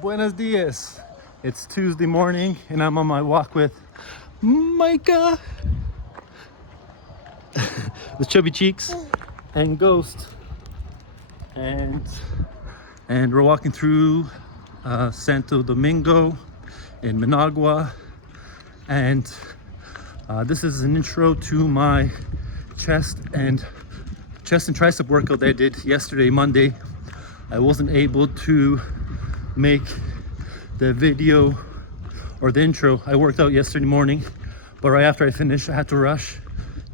Buenos dias. It's Tuesday morning and I'm on my walk with Micah, the chubby cheeks, and Ghost. And we're walking through Santo Domingo in Managua. And this is an intro to my chest and tricep workout that I did yesterday, Monday. I wasn't able to make the video or the intro. I worked out yesterday morning, but right after I finished, I had to rush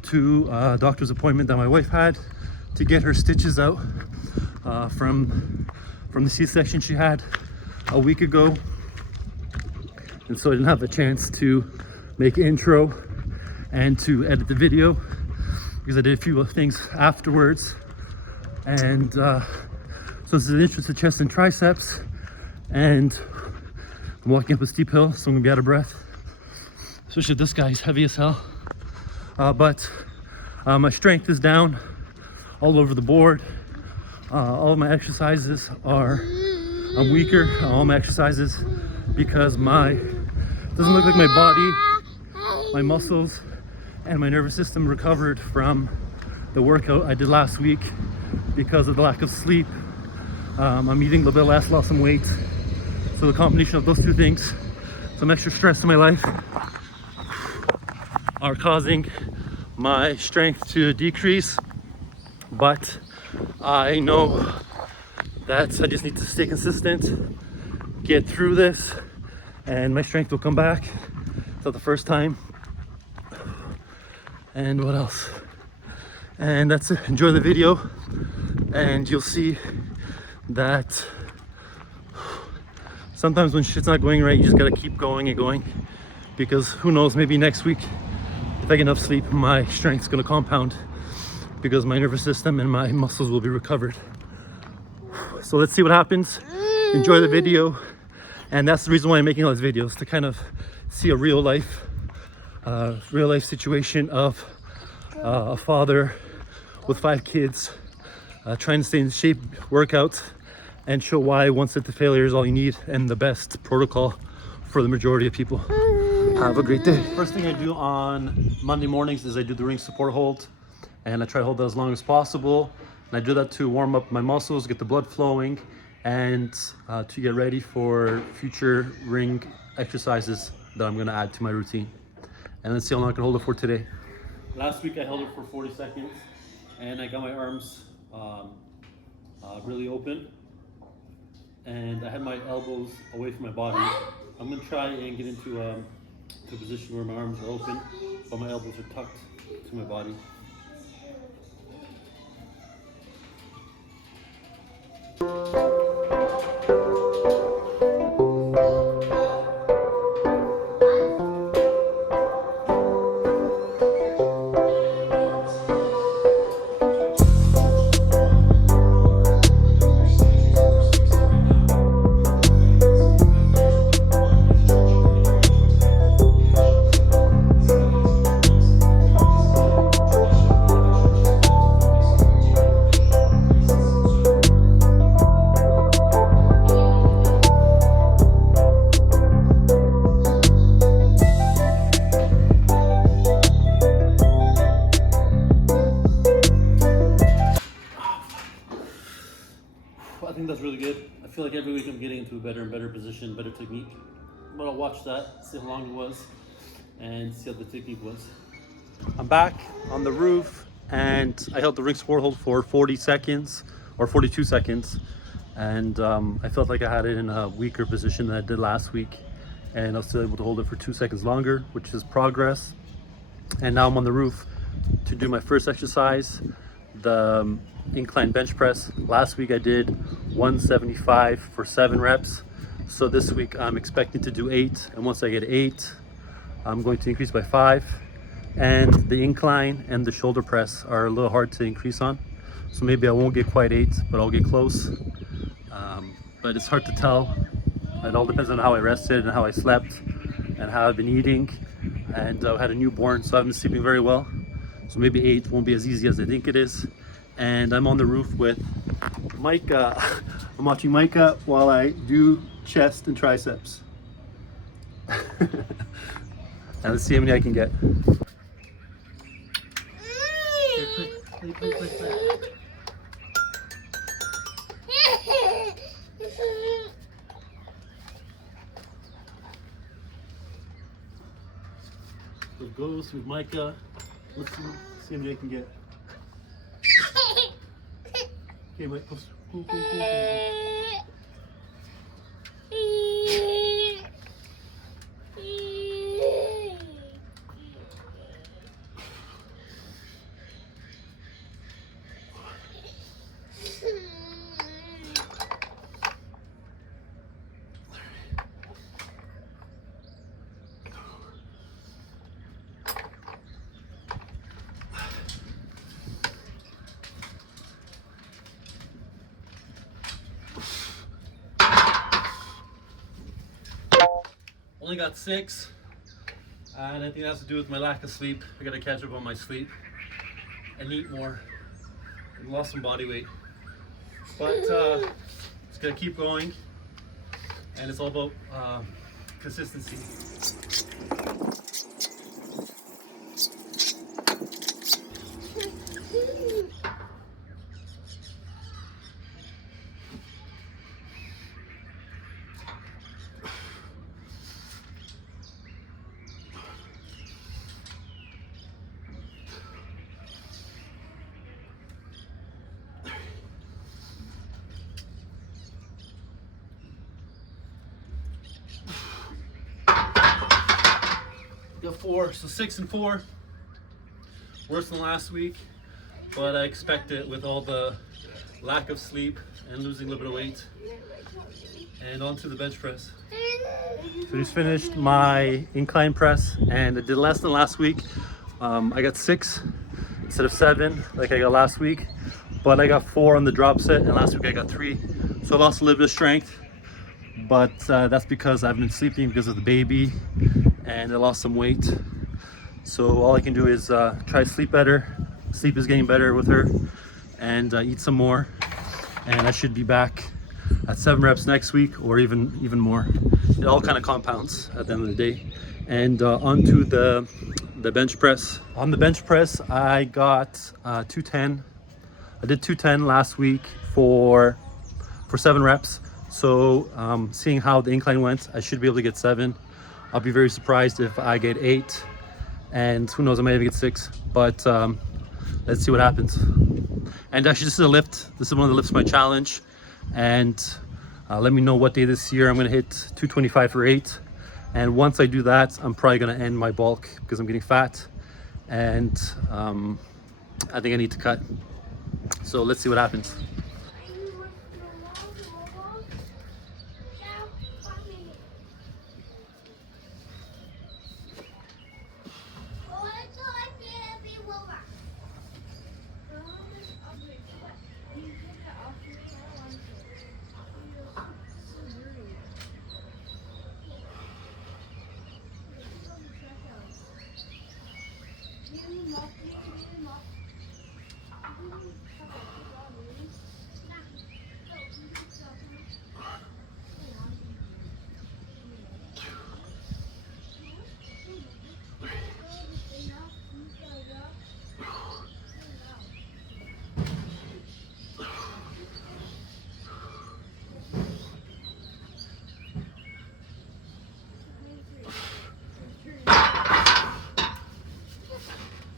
to a doctor's appointment that my wife had to get her stitches out from the C-section she had a week ago. And so I didn't have a chance to make an intro and to edit the video because I did a few things afterwards. And so this is an intro to chest and triceps, and I'm walking up a steep hill, so I'm gonna be out of breath, especially this guy's heavy as hell. But my strength is down all over the board. All of my exercises I'm weaker on all my exercises because doesn't look like my body, my muscles, and my nervous system recovered from the workout I did last week because of the lack of sleep. I'm eating a little bit less, lost some weight. So the combination of those two things, some extra stress in my life, are causing my strength to decrease. But I know that I just need to stay consistent, get through this, and my strength will come back. It's not the first time. And what else? And that's it. Enjoy the video, and you'll see that sometimes when shit's not going right, you just gotta keep going and going, because who knows, maybe next week, if I get enough sleep, my strength's gonna compound because my nervous system and my muscles will be recovered. So let's see what happens. Enjoy the video. And that's the reason why I'm making all these videos, to kind of see a real life situation of a father with 5 kids trying to stay in shape, workouts, and show why one set to failure is all you need and the best protocol for the majority of people. Have a great day. First thing I do on Monday mornings is I do the ring support hold, and I try to hold that as long as possible. And I do that to warm up my muscles, get the blood flowing, and to get ready for future ring exercises that I'm gonna add to my routine. And let's see how long I can hold it for today. Last week I held it for 40 seconds, and I got my arms really open, and I had my elbows away from my body. I'm gonna try and get into a position where my arms are open, but my elbows are tucked to my body. I think that's really good. I feel like every week I'm getting into a better and better position, better technique. But I'll watch that, see how long it was, and see how the technique was. I'm back on the roof, and I held the ring support hold for 40 seconds, or 42 seconds. And I felt like I had it in a weaker position than I did last week. And I was still able to hold it for 2 seconds longer, which is progress. And now I'm on the roof to do my first exercise, the incline bench press. Last week I did 175 for 7 reps. So this week I'm expecting to do 8. And once I get 8, I'm going to increase by 5. And the incline and the shoulder press are a little hard to increase on. So maybe I won't get quite 8, but I'll get close. But it's hard to tell. It all depends on how I rested and how I slept and how I've been eating. And I had a newborn, so I've been sleeping very well. So maybe 8 won't be as easy as I think it is. And I'm on the roof with Micah. I'm watching Micah while I do chest, and triceps. Now let's see how many I can get. Here, play. It goes with Micah. Let's see how many I can get. Okay, Mike, cool. Only got 6, and I think that has to do with my lack of sleep. I gotta catch up on my sleep and eat more. I lost some body weight, but it's gonna keep going, and it's all about consistency. Got 4, so 6 and 4. Worse than last week, but I expect it with all the lack of sleep and losing a little bit of weight. And on to the bench press. So just finished my incline press, and I did less than last week. I got 6 instead of 7 like I got last week, but I got 4 on the drop set, and last week I got 3. So I lost a little bit of strength, but that's because I've been sleeping because of the baby, and I lost some weight. So all I can do is try to sleep better. Sleep is getting better with her, and eat some more, and I should be back at 7 reps next week, or even more. It all kind of compounds at the end of the day. And onto the bench press. On the bench press, I got 210. I did 210 last week for 7 reps. So seeing how the incline went, I should be able to get 7. I'll be very surprised if I get 8, and who knows, I might even get 6, but let's see what happens. And actually, this is a lift. This is one of the lifts my challenge, and let me know what day this year I'm gonna hit 225 for 8. And once I do that, I'm probably gonna end my bulk because I'm getting fat, and I think I need to cut. So let's see what happens.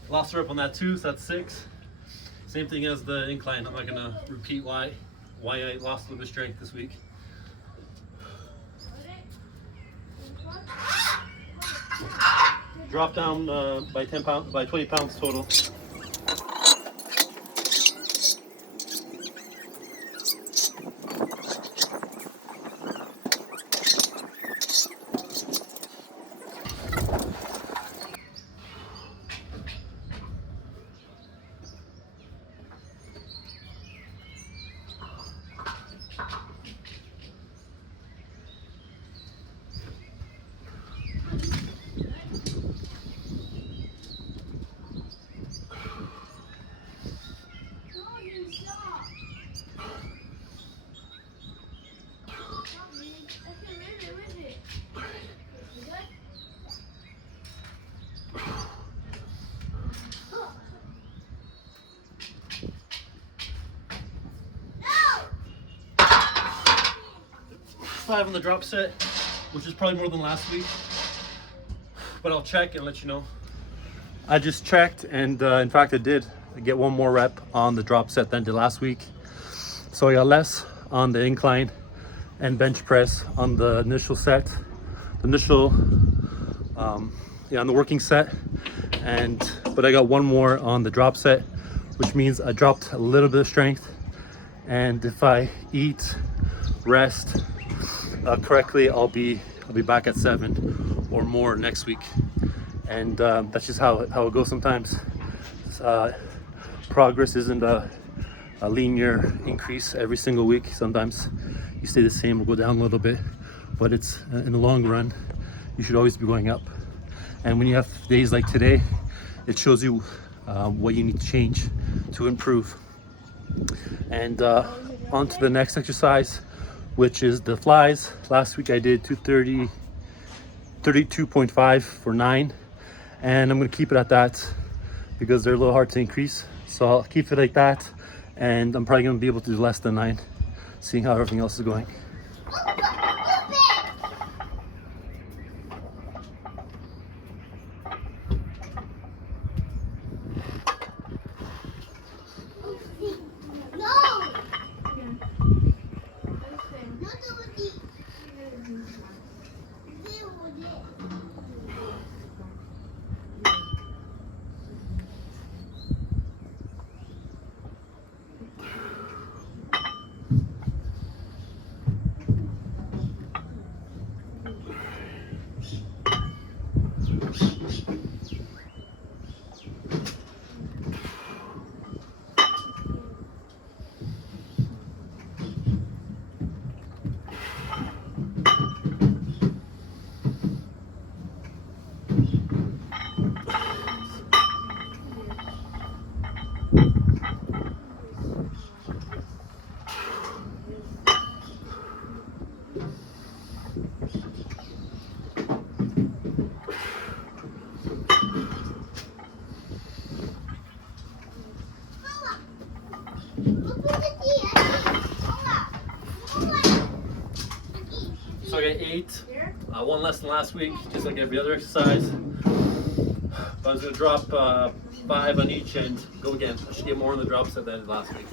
Lost her up on that 2, so that's 6. Same thing as the incline. I'm not gonna repeat why I lost a little bit of strength this week. Drop down by 20 pounds total. 5 on the drop set, which is probably more than last week, but I'll check and let you know. I just checked, and in fact I did get one more rep on the drop set than did last week. So I got less on the incline and bench press on the initial set, on the working set, but I got one more on the drop set, which means I dropped a little bit of strength. And if I eat, rest correctly, I'll be back at 7 or more next week. And that's just how it goes sometimes. Progress isn't a linear increase every single week. Sometimes you stay the same or go down a little bit, but it's in the long run, you should always be going up. And when you have days like today, it shows you what you need to change to improve. And on to the next exercise, which is the flies. Last week I did 32.5 for 9, and I'm going to keep it at that because they're a little hard to increase. So I'll keep it like that, and I'm probably going to be able to do less than 9, seeing how everything else is going. So I got 8, one less than last week, just like every other exercise. But I was going to drop 5 on each and go again. I should get more on the drop set than I did last week.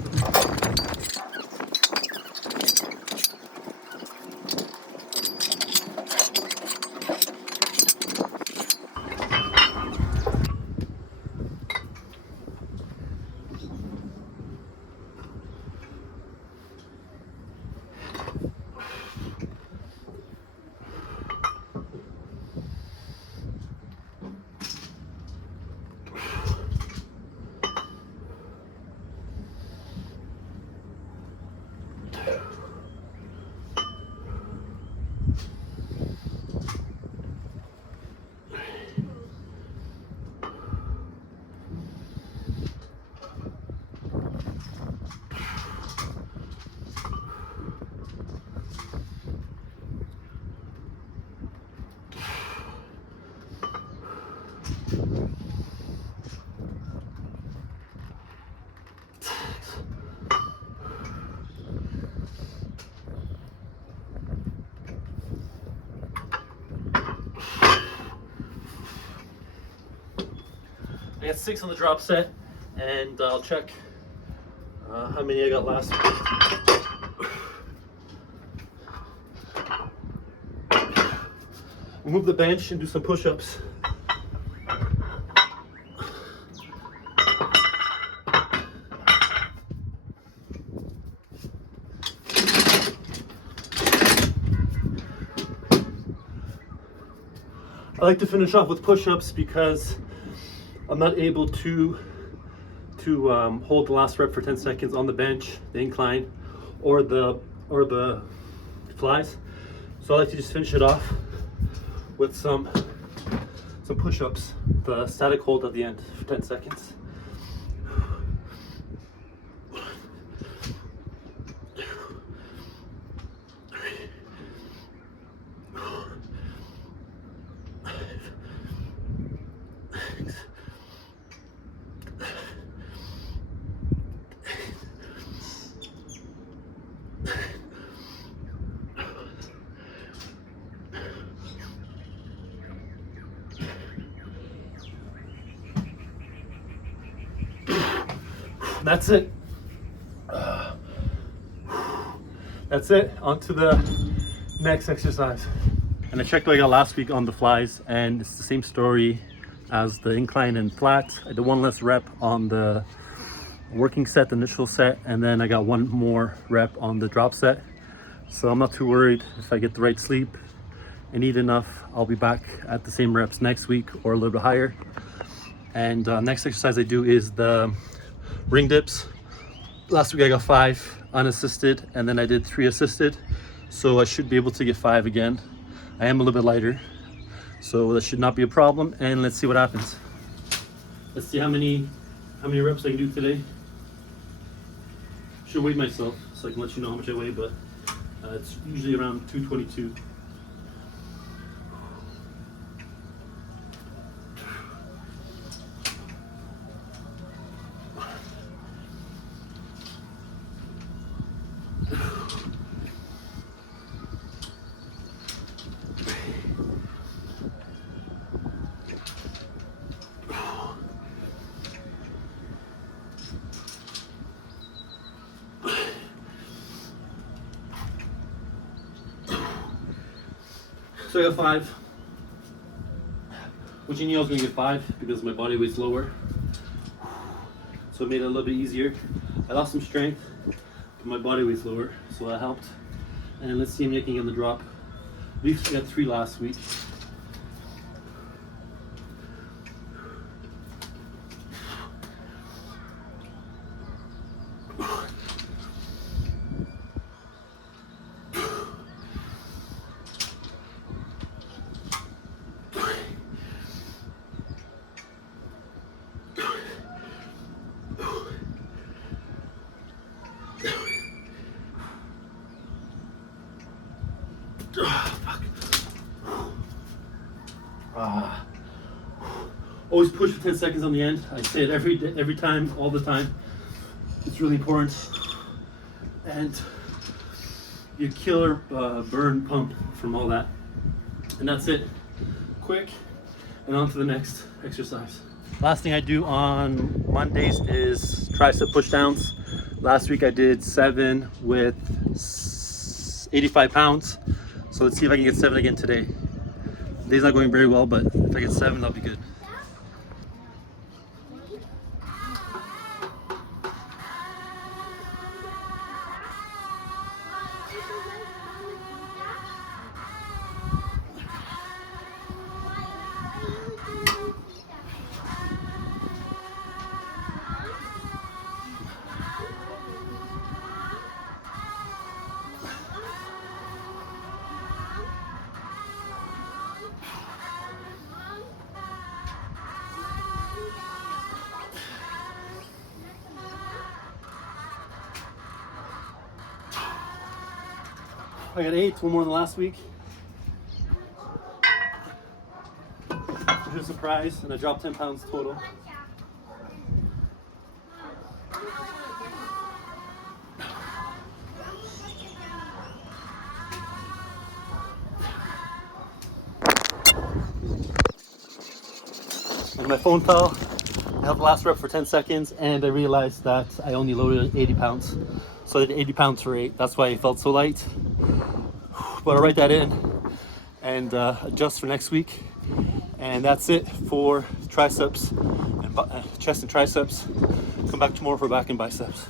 I got 6 on the drop set, and I'll check how many I got last week. Move the bench and do some push-ups. I like to finish off with push-ups because I'm not able to hold the last rep for 10 seconds on the bench, the incline, or the flies. So I like to just finish it off with some push-ups, the static hold at the end for 10 seconds. That's it. That's it. On to the next exercise. And I checked what I got last week on the flies, and it's the same story as the incline and flat. I did one less rep on the working set, the initial set, and then I got one more rep on the drop set. So I'm not too worried. If I get the right sleep and eat enough, I'll be back at the same reps next week or a little bit higher. And next exercise I do is the ring dips. Last week I got 5 unassisted, and then I did 3 assisted. So I should be able to get 5 again. I am a little bit lighter, so that should not be a problem. And let's see what happens. Let's see how many reps I can do today. Should weigh myself so I can let you know how much I weigh, but it's usually around 222. So I got 5. Which you knew I was going to get 5 because my body weight's lower. So it made it a little bit easier. I lost some strength, but my body weight's lower, so that helped. And let's see how many I can get on the drop. At least I got 3 last week. Always push for 10 seconds on the end. I say it every time, all the time. It's really important. And your killer burn pump from all that. And that's it. Quick, and on to the next exercise. Last thing I do on Mondays is tricep push downs. Last week I did 7 with 85 pounds. So let's see if I can get 7 again today. The day's not going very well, but if I get 7, that'll be good. I got 8, one more than last week. Here's a surprise, and I dropped 10 pounds total. And my phone fell. I held the last rep for 10 seconds, and I realized that I only loaded 80 pounds. So I did 80 pounds for 8. That's why I felt so light. But I'll write that in and adjust for next week. And that's it for triceps and chest and triceps. Come back tomorrow for back and biceps.